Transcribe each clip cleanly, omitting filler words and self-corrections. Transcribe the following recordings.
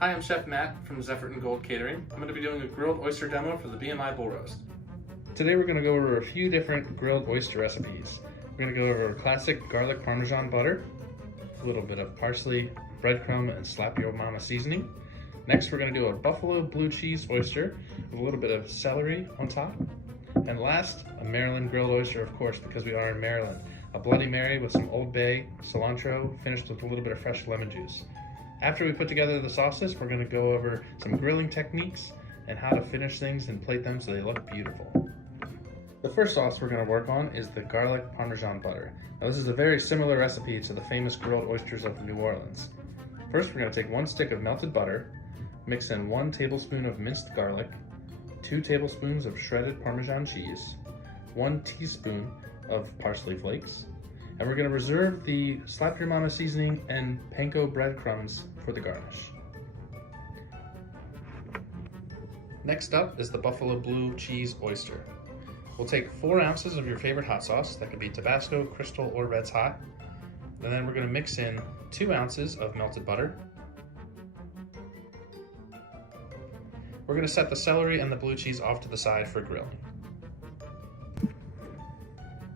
Hi, I'm Chef Matt from Zephyr & Gold Catering. I'm going to be doing a grilled oyster demo for the BMI bull roast. Today we're going to go over a few different grilled oyster recipes. We're going to go over classic garlic parmesan butter, a little bit of parsley, breadcrumb, and slap your mama seasoning. Next we're going to do a buffalo blue cheese oyster with a little bit of celery on top. And last, a Maryland grilled oyster, of course, because we are in Maryland. A Bloody Mary with some Old Bay, cilantro, finished with a little bit of fresh lemon juice. After we put together the sauces, we're going to go over some grilling techniques and how to finish things and plate them so they look beautiful. The first sauce we're going to work on is the garlic parmesan butter. Now this is a very similar recipe to the famous grilled oysters of New Orleans. First we're going to take 1 stick of melted butter, mix in 1 tablespoon of minced garlic, 2 tablespoons of shredded Parmesan cheese, 1 teaspoon of parsley flakes, and we're going to reserve the slap your mama seasoning and panko breadcrumbs for the garnish. Next up is the buffalo blue cheese oyster. We'll take 4 ounces of your favorite hot sauce, that could be Tabasco, Crystal, or Red's Hot, and then we're going to mix in 2 ounces of melted butter. We're going to set the celery and the blue cheese off to the side for grilling.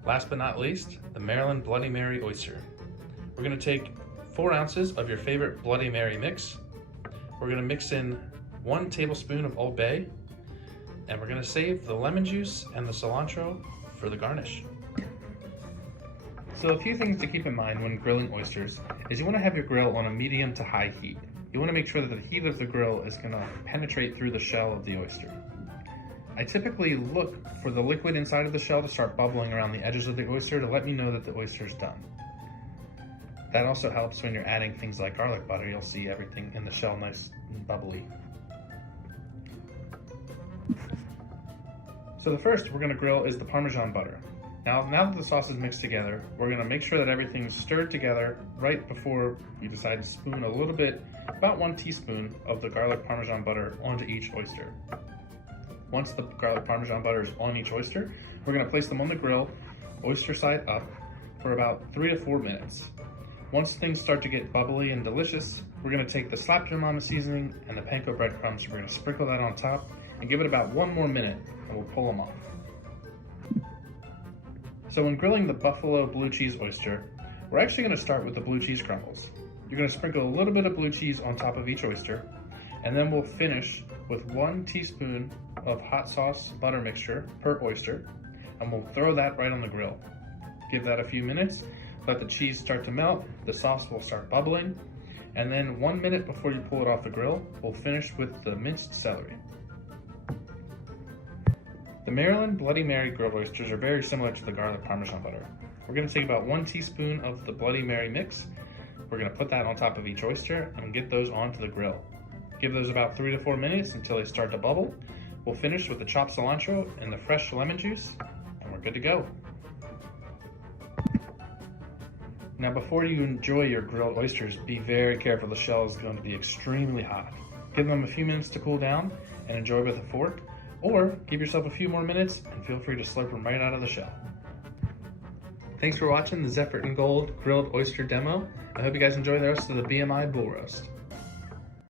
Last but not least, the Maryland Bloody Mary oyster. We're going to take 4 ounces of your favorite Bloody Mary mix. We're going to mix in 1 tablespoon of Old Bay, and we're going to save the lemon juice and the cilantro for the garnish. So a few things to keep in mind when grilling oysters is you want to have your grill on a medium to high heat. You want to make sure that the heat of the grill is going to penetrate through the shell of the oyster. I typically look for the liquid inside of the shell to start bubbling around the edges of the oyster to let me know that the oyster is done. That also helps when you're adding things like garlic butter. You'll see everything in the shell nice and bubbly. So the first we're going to grill is the Parmesan butter. Now that the sauce is mixed together, we're going to make sure that everything's stirred together right before you decide to spoon a little bit, about 1 teaspoon of the garlic Parmesan butter onto each oyster. Once the garlic Parmesan butter is on each oyster, we're going to place them on the grill, oyster side up, for about 3 to 4 minutes. Once things start to get bubbly and delicious, we're going to take the slap your mama seasoning and the panko breadcrumbs. We're going to sprinkle that on top and give it about 1 more minute, and we'll pull them off. So when grilling the buffalo blue cheese oyster, we're actually going to start with the blue cheese crumbles. You're going to sprinkle a little bit of blue cheese on top of each oyster, and then we'll finish with 1 teaspoon of hot sauce butter mixture per oyster, and we'll throw that right on the grill. Give that a few minutes, let the cheese start to melt, the sauce will start bubbling, and then 1 minute before you pull it off the grill, we'll finish with the minced celery. The Maryland Bloody Mary grilled oysters are very similar to the garlic Parmesan butter. We're going to take about 1 teaspoon of the Bloody Mary mix. We're going to put that on top of each oyster and get those onto the grill. Give those about 3 to 4 minutes until they start to bubble. We'll finish with the chopped cilantro and the fresh lemon juice, and we're good to go. Now before you enjoy your grilled oysters, be very careful. The shell is going to be extremely hot. Give them a few minutes to cool down and enjoy with a fork, or give yourself a few more minutes and feel free to slurp them right out of the shell. Thanks for watching the Zephyr & Gold grilled oyster demo. I hope you guys enjoy the rest of the BMI bull roast.